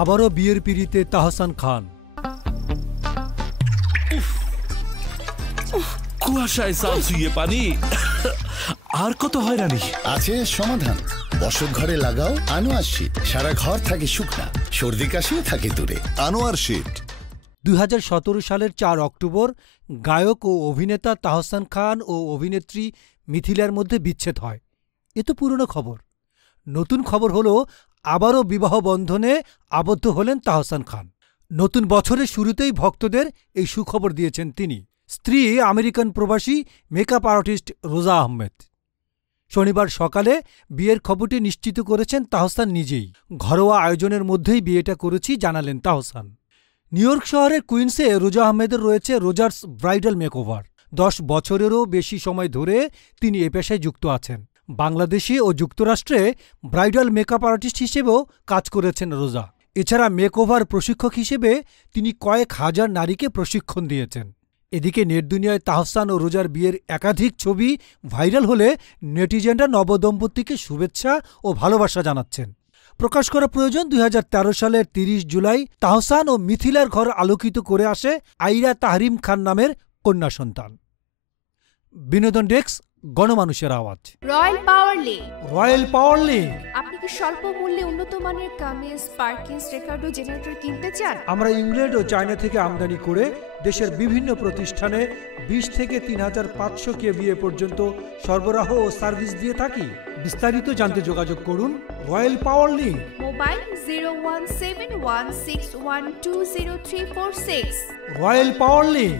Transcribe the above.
আবারও বিয়ের পিড়িতে তাহসান খান। কুয়াশায় সাল ছুঁয়ে পানি আর কত হয়রানি আছে সমাধান। বসত ঘরে লাগাও আনোয়ার শীট, সারা ঘর থাকে শুকনা, সর্দি কাশিও থাকে দূরে। আনোয়ার শীট। 2017 সালের 4 অক্টোবর গায়ক ও অভিনেতা তাহসান খান ও অভিনেত্রী মিথিলার মধ্যে বিচ্ছেদ হয়। এ তো পুরনো খবর। নতুন খবর হলো আবারও বিবাহ বন্ধনে আবদ্ধ হলেন তাহসান খান। নতুন বছরের শুরুতেই ভক্তদের এই সুখবর দিয়েছেন তিনি। স্ত্রী আমেরিকান প্রবাসী মেকআপ আর্টিস্ট রোজা আহমেদ। শনিবার সকালে বিয়ের খবরটি নিশ্চিত করেছেন তাহসান নিজেই। ঘরোয়া আয়োজনের মধ্যেই বিয়েটা করেছি জানালেন তাহসান। নিউ ইয়র্ক শহরের কুইন্সে রোজা আহমেদের রয়েছে রোজার্স ব্রাইডাল মেকওভার। 10 বছরেরও বেশি সময় ধরে তিনি এ পেশায় যুক্ত আছেন। বাংলাদেশে ও যুক্তরাষ্ট্রে ব্রাইডাল মেকআপ আর্টিস্ট হিসেবেও কাজ করেছেন রোজা। এছাড়া মেকওভার প্রশিক্ষক হিসেবে তিনি কয়েক হাজার নারীকে প্রশিক্ষণ দিয়েছেন। এদিকে নেট দুনিয়ায় তাহসান ও রোজার বিয়ের একাধিক ছবি ভাইরাল হলে নেটিজেনরা নবদম্পতিকে শুভেচ্ছা ও ভালোবাসা জানাচ্ছেন। প্রকাশ করা প্রয়োজন 2013 সালের 30 জুলাই তাহসান ও মিথিলার ঘর আলোকিত করে আসে আইরা তাহরিম খান নামের কন্যা সন্তান। বিনোদন ডেস্ক, গণমানুষের আওয়াজ। রয়্যাল পাওয়ার লিঙ্ক। রয়্যাল পাওয়ার লিঙ্ক। আপনি কি স্বল্প মূল্যে উন্নত মানের কামিজ, পার্কিংস, রেকর্ড ও জেনারেটর কিনতে চান? আমরা ইংল্যান্ড ও চায়না থেকে আমদানি করে দেশের বিভিন্ন প্রতিষ্ঠানে 20 থেকে 3500 কেভিএ পর্যন্ত সরবরাহ ও সার্ভিস দিয়ে থাকি। বিস্তারিত জানতে যোগাযোগ করুন রয়্যাল পাওয়ার লিঙ্ক। মোবাইল 01716120346। রয়্যাল পাওয়ার লিঙ্ক।